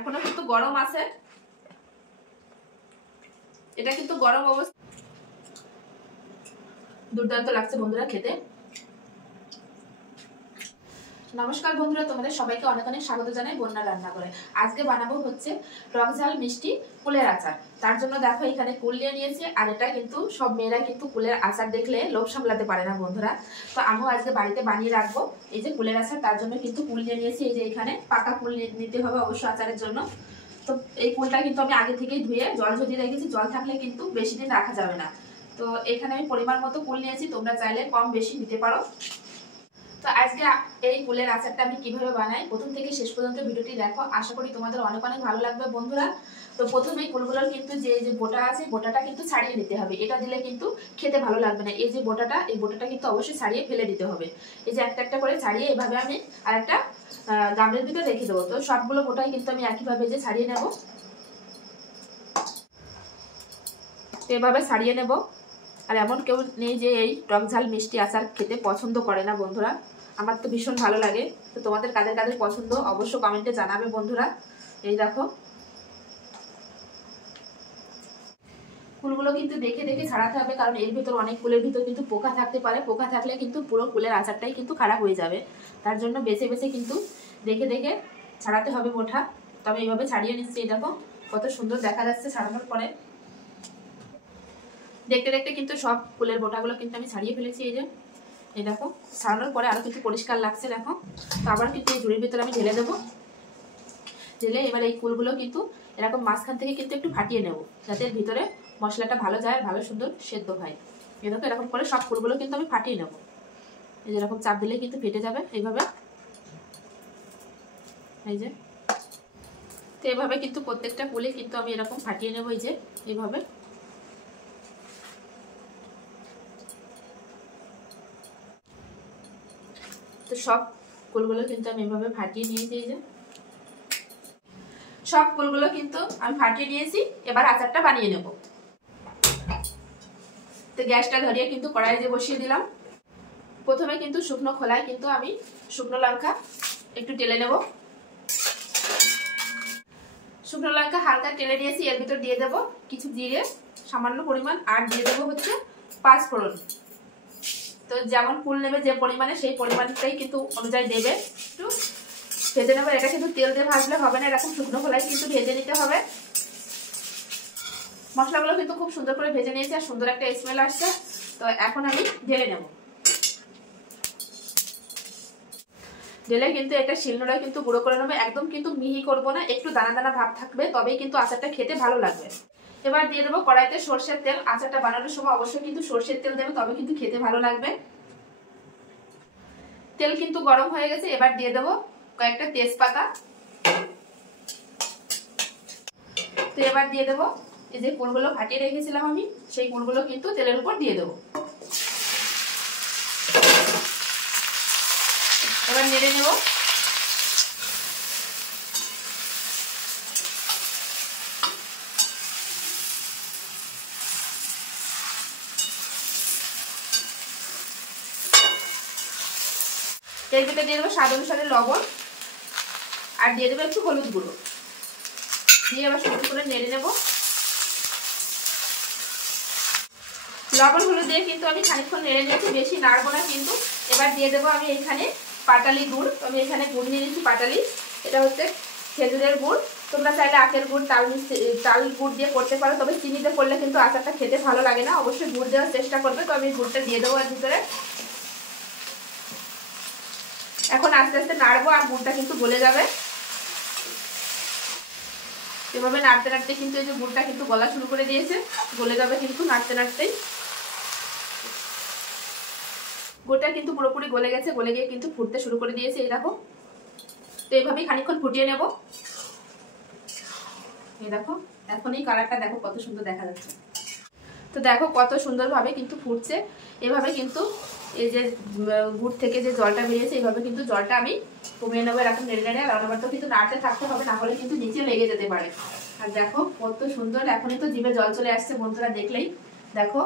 এখনো কিন্তু গরম আছে, এটা কিন্তু গরম অবস্থা। দুর্দান্ত লাগছে বন্ধুরা খেতে। নমস্কার বন্ধুরা, তোমাদের সবাইকে অনেক অনেক স্বাগত জানাই বন্যা রান্না করে। আজকে বানাবো হচ্ছে টক ঝাল মিষ্টি কুলের আচার। তার জন্য দেখো এখানে কুল নিয়ে নিয়েছি, আর এটা কিন্তু সব মেয়েরা কিন্তু কুলের আচার দেখলে লোভ সামলাতে পারে না বন্ধুরা। তো আমিও আজকে বাড়িতে বানিয়ে রাখবো এই যে কুলের আচার। তার জন্য কিন্তু কুল নিয়ে নিয়েছি, এই যে এখানে পাকা কুল নিতে হবে অবশ্য আচারের জন্য। তো এই কুলটা কিন্তু আমি আগে থেকেই ধুয়ে জল ঝরিয়ে রেখেছি, জল থাকলে কিন্তু বেশি দিন রাখা যাবে না। তো এখানে আমি পরিমাণ মতো কুল নিয়েছি, তোমরা চাইলে কম বেশি নিতে পারো। তো আজকে এই কুলের আচারটা আমি কিভাবে বানাই প্রথম থেকে শেষ পর্যন্ত ভিডিওটি দেখো, আশা করি তোমাদের অনেক অনেক ভালো লাগবে বন্ধুরা। তো প্রথমেই কুলগুলোর কিন্তু যে বোটা আছে, বোটাটা কিন্তু ছাড়িয়ে নিতে হবে। এটা দিলে কিন্তু খেতে ভালো লাগবে না। এই যে বোটাটা, এই বোটাটা কিন্তু অবশ্যই ছাড়িয়ে ফেলে দিতে হবে। এই যে একটা একটা করে ছাড়িয়ে এভাবে আমি আর একটা গামলার ভিতরে রেখে দেবো। তো সবগুলো বোটাই কিন্তু আমি একইভাবে যে ছাড়িয়ে নেব, তো এভাবে ছাড়িয়ে নেব। আর এমন কেউ নেই যে এই টক ঝাল মিষ্টি আচার খেতে পছন্দ করে না বন্ধুরা, আমার তো ভীষণ ভালো লাগে। তো তোমাদের কাদের কাদের পছন্দ অবশ্য কমেন্টে জানাবে বন্ধুরা। এই দেখো কুলগুলো কিন্তু দেখে দেখে ছাড়াতে হবে, কারণ এর ভিতর অনেক কুলের ভিতর কিন্তু পোকা থাকতে পারে। পোকা থাকলে কিন্তু পুরো কুলের আচারটাই কিন্তু খারাপ হয়ে যাবে। তার জন্য বেছে বেছে কিন্তু দেখে দেখে ছাড়াতে হবে বোটা। তবে এইভাবে ছাড়িয়ে নিচ্ছি, এই দেখো কত সুন্দর দেখা যাচ্ছে ছাড়ানোর পরে। দেখতে দেখতে কিন্তু সব কুলের বোটাগুলো কিন্তু আমি ছাড়িয়ে ফেলেছি। এই দেখো ছাড়ানোর পরে আরো কিন্তু পরিষ্কার লাগছে দেখো। তো আবার কিন্তু এই ঝুড়ির ভিতরে আমি ঢেলে দেবো। ঢেলে এবার এই কুলগুলো কিন্তু এরকম মাঝখান থেকে কিন্তু একটু ফাটিয়ে নেব, যাতে এর ভিতরে মশলাটা ভালো যায়, ভালো সুন্দর সেদ্ধ হয়। এই দেখো এরকম করে সব কুলগুলো কিন্তু আমি ফাটিয়ে নেব। এই যেরকম চাপ দিলেই কিন্তু ফেটে যাবে এইভাবে। এই যে তো এভাবে কিন্তু প্রত্যেকটা কুলে কিন্তু আমি এরকম ফাটিয়ে নেব, এই যে এইভাবে। তো সব কুলগুলো কিন্তু আমি এভাবে ফাটিয়ে নিয়েছি। এই যে সব কুলগুলো কিন্তু আমি ফাটিয়ে নিয়েছি, এবার আচারটা বানিয়ে নেব। তো গ্যাসটা ধরিয়ে কিন্তু কড়াইয়ে বসিয়ে দিলাম। প্রথমে কিন্তু শুকনো খোলায় কিন্তু আমি শুকনো লঙ্কা একটু টেলে নেব। শুকনো লঙ্কা হালকা টেলে নিয়েছি, এর ভিতর দিয়ে দেব কিছু জিরে সামান্য পরিমাণ, আর দিয়ে দেবো হচ্ছে 5 ফোড়ন। তো যেমন ফুল নেবে যে পরিমাণে, সেই পরিমাণটাই কিন্তু অনুযায়ী দেবে। একটু ভেজে নেবে, এটা কিন্তু তেল দিয়ে ভাজলে হবে না, এরকম শুকনো খোলায় কিন্তু ভেজে নিতে হবে। মশলাগুলো কিন্তু খুব সুন্দর করে ভেজে নিয়েছি, আর সুন্দর একটা স্মেল আসছে। তো এখন আমি ঢেলে নেব। ঢেলে কিন্তু এটা শিলনোড়ায় কিন্তু গুঁড়ো করে নেবে, একদম কিন্তু মিহি করব না, একটু দানা দানা ভাব থাকবে, তবেই কিন্তু আচারটা খেতে ভালো লাগবে। এবার দিয়ে দেবো কড়াইতে সরষের তেল। আচারটা বানানোর সময় অবশ্যই কিন্তু সরষের তেল দেবে, তবে কিন্তু খেতে ভালো লাগবে। তেল কিন্তু গরম হয়ে গেছে, এবার দিয়ে দেবো কয়েকটা তেজপাতা। তো এবার দিয়ে দেবো এই যে কুলগুলো ফাটিয়ে রেখেছিলাম আমি, সেই কুলগুলো কিন্তু তেলের উপর দিয়ে দেবো। এবার নেড়ে নেব। এর ভিতরে দিয়ে দেবো স্বাদ অনুসারে লবণ, আর দিয়ে দেবো একটু হলুদ গুঁড়ো, দিয়ে এবার সুন্দর করে নেড়ে নেব। লবণ হলুদ দিয়ে কিন্তু আমি খানিকক্ষণ নেড়ে নিয়েছি, বেশি নাড়বো না কিন্তু। এবার দিয়ে দেবো আমি এখানে পাটালি গুড়। আমি এখানে গুড় নিয়ে নিয়েছি পাটালি, এটা হচ্ছে খেজুরের গুড়। তোমরা চাইলে আখের গুড়, তাল গুড় দিয়ে করতে পারো, তবে চিনিতে করলে কিন্তু আচারটা খেতে ভালো লাগে না। অবশ্যই গুড় দেওয়ার চেষ্টা করবে। তো আমি গুড়টা দিয়ে দেবো এর ভিতরে। এখন আস্তে আস্তে নাড়বো, আর গুড়টা কিন্তু গলে যাবে। এভাবে নাড়তে নাড়তে কিন্তু এই যে গুড়টা কিন্তু গলা শুরু করে দিয়েছে, গলে যাবে কিন্তু নাড়তে নাড়তেই। গুড়টা কিন্তু পুরোপুরি গলে গেছে, গলে গিয়ে কিন্তু ফুটতে শুরু করে দিয়েছে, এই দেখো। তো এইভাবেই খানিকক্ষণ ফুটিয়ে নেব। এই দেখো এখন এই কালারটা দেখো কত সুন্দর দেখা যাচ্ছে। তো দেখো কত সুন্দরভাবে কিন্তু ফুটছে। এভাবে কিন্তু এই যে গুড় থেকে যে জলটা বেরিয়েছে, এইভাবে কিন্তু জলটা আমি কমিয়ে নেবো এরকম নেড়ে নেড়ে। আর অনবরত কিন্তু নাড়তে থাকতে হবে, না হলে কিন্তু নিচে লেগে যেতে পারে। আর দেখো কত সুন্দর, এখনই তো জিভে জল চলে আসছে বন্ধুরা দেখলেই। দেখো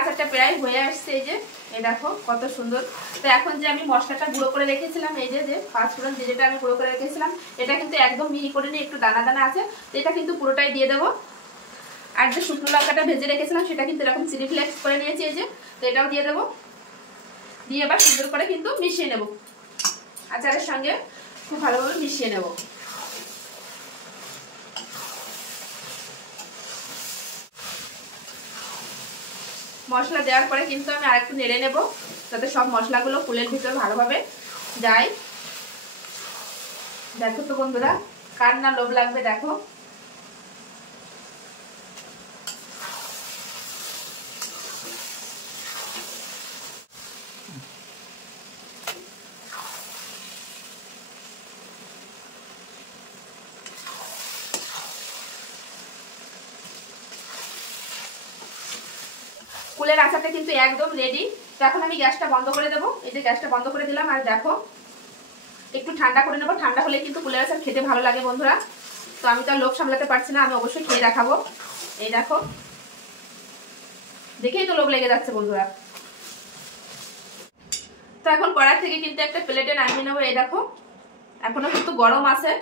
আচারটা প্রায় হয়ে আসছে। এই যে এই দেখো কত সুন্দর। তো এখন যে আমি মশলাটা গুঁড়ো করে রেখেছিলাম, এই যে পাঁচফোড়ন যেটা আমি গুঁড়ো করে রেখেছিলাম, এটা কিন্তু একদম মিহি করে নিয়ে একটু দানা দানা আছে, তো এটা কিন্তু পুরোটাই দিয়ে দেবো। আর যে শুকনো লঙ্কাটা ভেজে রেখেছিলাম সেটা কিন্তু এরকম চিলি ফ্লেক্স করে নিয়েছি, এই যে, তো এটাও দিয়ে দেবো। দিয়ে এবার সুন্দর করে কিন্তু মিশিয়ে নেব, আচারের সঙ্গে খুব ভালোভাবে মিশিয়ে নেব। মশলা দেওয়ার পরে কিন্তু আমি আরেকটু নেড়ে নেব, যাতে সব মশলাগুলো ফুলের ভিতর ভালোভাবে যায়। দেখো তো বন্ধুরা, কার না লোভ লাগবে, দেখো। কুলের আচারটা কিন্তু একদম রেডি। তো এখন আমি গ্যাসটা বন্ধ করে দেবো। এই যে গ্যাসটা বন্ধ করে দিলাম, আর দেখো একটু ঠান্ডা করে নেবো। ঠান্ডা হলে কিন্তু কুলের আচার খেতে ভালো লাগে বন্ধুরা। তো আমি তো আর লোভ সামলাতে পারছি না, আমি অবশ্যই খেয়ে দেখাবো। এই দেখো, দেখেই তো লোভ লেগে যাচ্ছে বন্ধুরা। তো এখন কড়াই থেকে কিন্তু একটা প্লেটে নামিয়ে নেবো। এই দেখো, এখনো কিন্তু গরম আছে।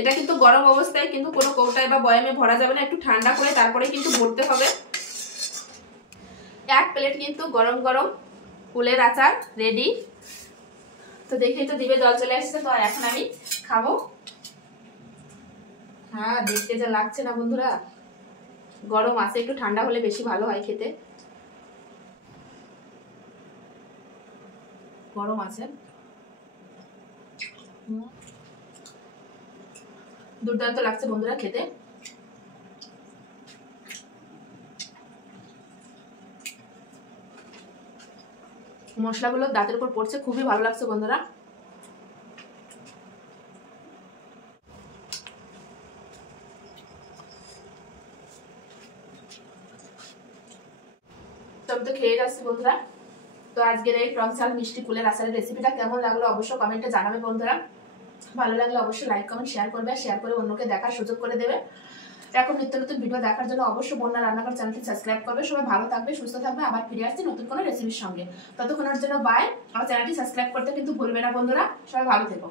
এটা কিন্তু গরম অবস্থায় কিন্তু কোনো কৌটায় বা বয়ামে ভরা যাবে না, একটু ঠান্ডা করে তারপরে কিন্তু ভরতে হবে। এক প্লেট কিন্তু গরম গরম কুলের আচার রেডি। তো দেখেই তো জিভে জল চলে আসছে। তো এখন আমি খাবো। হ্যাঁ, দেখতে যা লাগছে না বন্ধুরা, গরম আছে, একটু ঠান্ডা হলে বেশি ভালো হয় খেতে। গরম আছে, দুর্দান্ত লাগছে বন্ধুরা খেতে। মশলাগুলো দাঁতের উপর পড়ছে, খুবই ভালো লাগছে বন্ধুরা। আমি তো খেয়ে যাচ্ছি বন্ধুরা। তো আজকের এই টক ঝাল মিষ্টি কুলের আচারের রেসিপিটা কেমন লাগলো অবশ্যই কমেন্টে জানাবে বন্ধুরা। ভালো লাগলে অবশ্যই লাইক কমেন্ট শেয়ার করবে, শেয়ার করে অন্যকে দেখার সুযোগ করে দেবে। এরকম নিত্য নতুন ভিডিও দেখার জন্য অবশ্যই বন্যা রান্নাঘর চ্যানেলটি সাবস্ক্রাইব করবে। সবাই ভালো থাকবে, সুস্থ থাকবে, আবার ফিরে আসছি নতুন কোনো রেসিপির সঙ্গে। ততক্ষণের জন্য বাই। আমার চ্যানেলটি সাবস্ক্রাইব করতে কিন্তু ভুলবে না বন্ধুরা। সবাই ভালো থেকো।